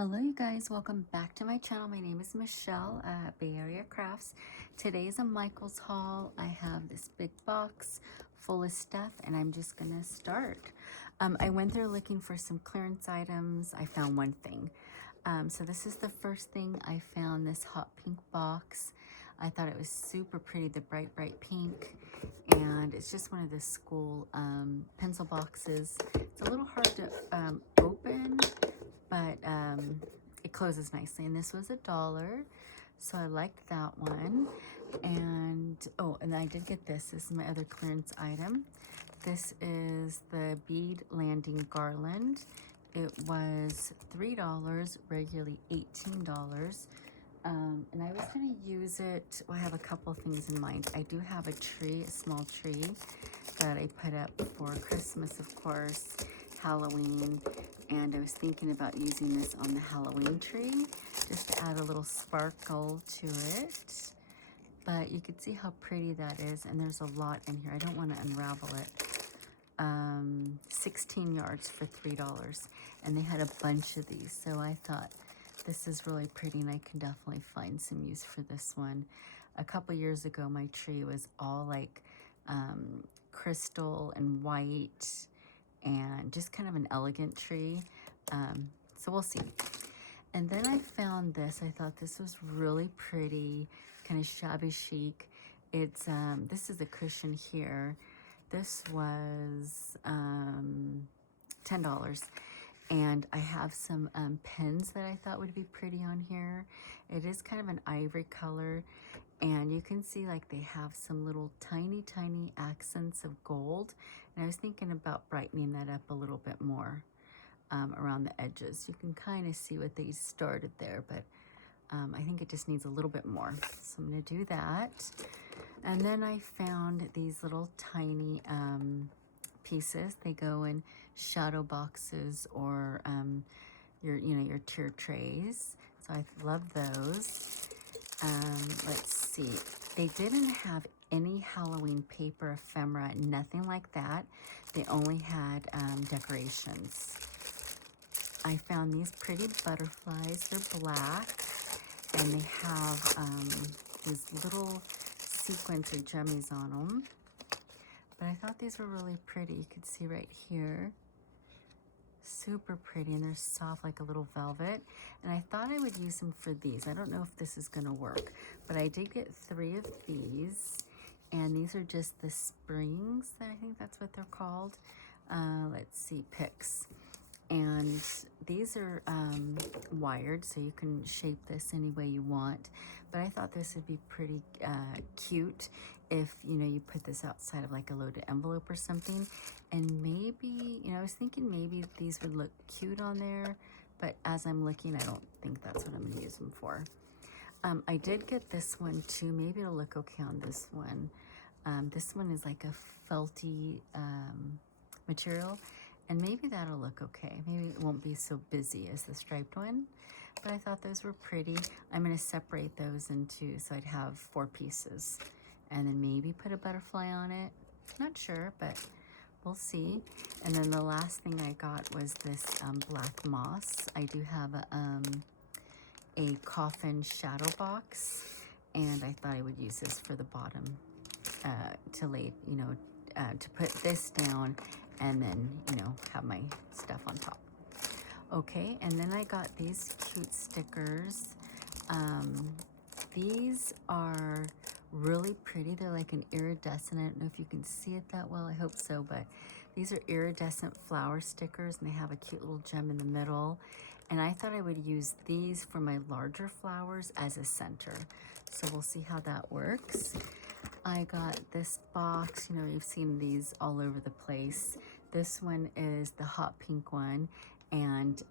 Hello you guys, welcome back to my channel. My name is Michelle at Bay Area Crafts. Today is a Michael's haul. I have this big box full of stuff and I'm just gonna start. I went there looking for some clearance items. I found one thing. So this is the first thing I found, this hot pink box. I thought it was super pretty, the bright pink, and it's just one of the school pencil boxes. It's a little hard to open, but it closes nicely, and this was $1, so I liked that one. And oh, and I did get this is my other clearance item. This is the bead landing garland. It was $3, regularly $18. And I was going to use it, well, I have a couple things in mind. I do have a tree, a small tree that I put up for Christmas, of course, Halloween, and I was thinking about using this on the Halloween tree just to add a little sparkle to it. But you can see how pretty that is, and there's a lot in here. I don't want to unravel it. 16 yards for $3, and they had a bunch of these, so I thought this is really pretty and I can definitely find some use for this one. A couple years ago my tree was all like crystal and white and just kind of an elegant tree, so we'll see. And then I found this. I thought this was really pretty, kind of shabby chic. It's this is a cushion here. This was $10, and I have some pens that I thought would be pretty on here. It is kind of an ivory color, and you can see like they have some little tiny accents of gold, and I was thinking about brightening that up a little bit more around the edges. You can kind of see what they started there, but I think it just needs a little bit more, so I'm going to do that. And then I found these little tiny pieces. They go in shadow boxes or your tier trays. So I love those. Let's see. They didn't have any Halloween paper ephemera, nothing like that. They only had decorations. I found these pretty butterflies. They're black, and they have these little sequins or jummies on them. But I thought these were really pretty. You could see right here. Super pretty, and they're soft like a little velvet. And I thought I would use them for these. I don't know if this is going to work, but I did get 3 of these. And these are just the springs. I think that's what they're called. Let's see, picks. And these are wired, so you can shape this any way you want. But I thought this would be pretty cute if, you put this outside of like a loaded envelope or something. And maybe, I was thinking maybe these would look cute on there, but as I'm looking, I don't think that's what I'm going to use them for. I did get this one too. Maybe it'll look okay on this one. This one is like a felty material. And maybe that'll look okay. Maybe it won't be so busy as the striped one, but I thought those were pretty. I'm gonna separate those into, so I'd have 4 pieces, and then maybe put a butterfly on it. Not sure, but we'll see. And then the last thing I got was this black moss. I do have a coffin shadow box, and I thought I would use this for the bottom to lay, to put this down, and then, have my stuff on top. Okay, and then I got these cute stickers. These are really pretty. They're like an iridescent. I don't know if you can see it that well. I hope so, but these are iridescent flower stickers, and they have a cute little gem in the middle. And I thought I would use these for my larger flowers as a center. So we'll see how that works. I got this box. You've seen these all over the place. This one is the hot pink one, and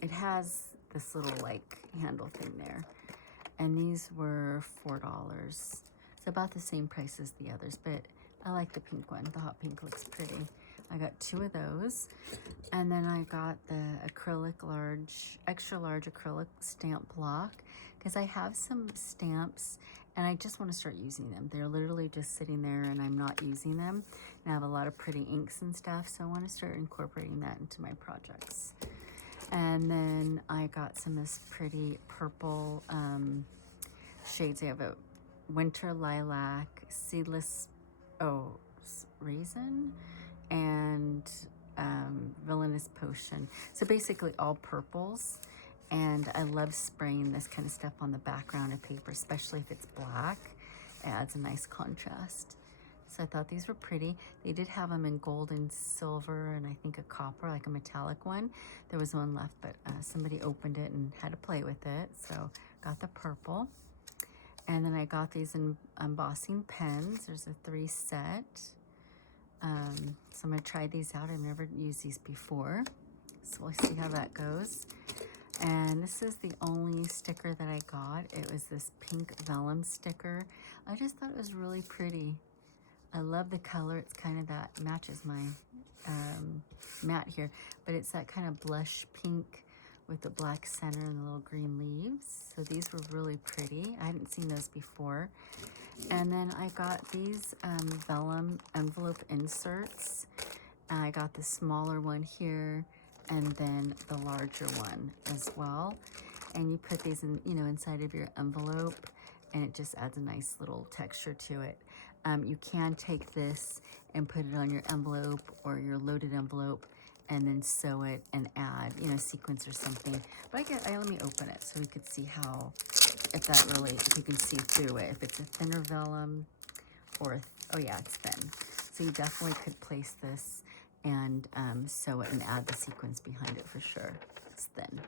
it has this little like handle thing there. And these were $4. It's about the same price as the others, but I like the pink one. The hot pink looks pretty. I got 2 of those. And then I got the extra large acrylic stamp block, because I have some stamps and I just want to start using them. They're literally just sitting there and I'm not using them. And I have a lot of pretty inks and stuff, so I want to start incorporating that into my projects. And then I got some of this pretty purple shades. I have a winter lilac, seedless, raisin, and villainous potion. So basically all purples. And I love spraying this kind of stuff on the background of paper, especially if it's black. It adds a nice contrast. So I thought these were pretty. They did have them in gold and silver and I think a copper, like a metallic one. There was one left, but somebody opened it and had to play with it. So got the purple. And then I got these in embossing pens. There's a 3 set. So I'm gonna try these out. I've never used these before. So we'll see how that goes. And this is the only sticker that I got. It was this pink vellum sticker. I just thought it was really pretty. I love the color. It's kind of that, matches my mat here, but it's that kind of blush pink with the black center and the little green leaves. So these were really pretty. I hadn't seen those before. And then I got these vellum envelope inserts. I got the smaller one here and then the larger one as well. And you put these in, inside of your envelope, and it just adds a nice little texture to it. You can take this and put it on your envelope or your loaded envelope and then sew it and add, sequins or something. But let me open it so we could see if you can see through it. If it's a thinner vellum or, oh yeah, it's thin. So you definitely could place this and sew it and add the sequins behind it for sure. It's thin.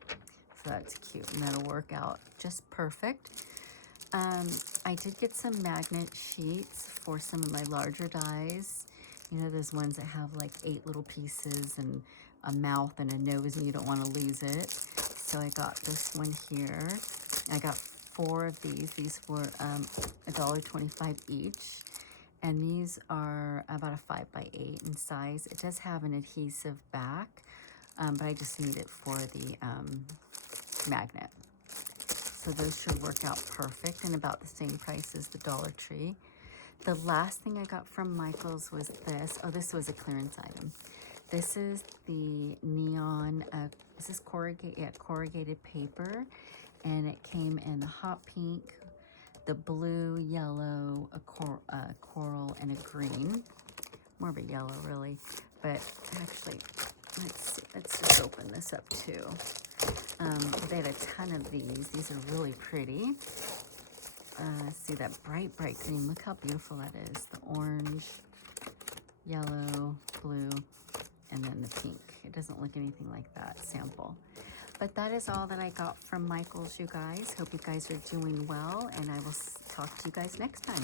So that's cute, and that'll work out just perfect. I did get some magnet sheets for some of my larger dies. Those ones that have like 8 little pieces and a mouth and a nose and you don't want to lose it. So I got this one here. I got 4 of these. These were $1.25 each. And these are about a 5x8 in size. It does have an adhesive back, but I just need it for the magnet. So those should work out perfect and about the same price as the Dollar Tree. The last thing I got from Michael's was this. Oh, this was a clearance item. This is the neon, this is corrugated paper, and it came in the hot pink, the blue, yellow, a coral, and a green. More of a yellow, really. But actually, let's just open this up too. They had a ton of these. These are really pretty. See that bright green. Look how beautiful that is. The orange, yellow, blue, and then the pink. It doesn't look anything like that sample. But that is all that I got from Michael's, you guys. Hope you guys are doing well, and I will talk to you guys next time.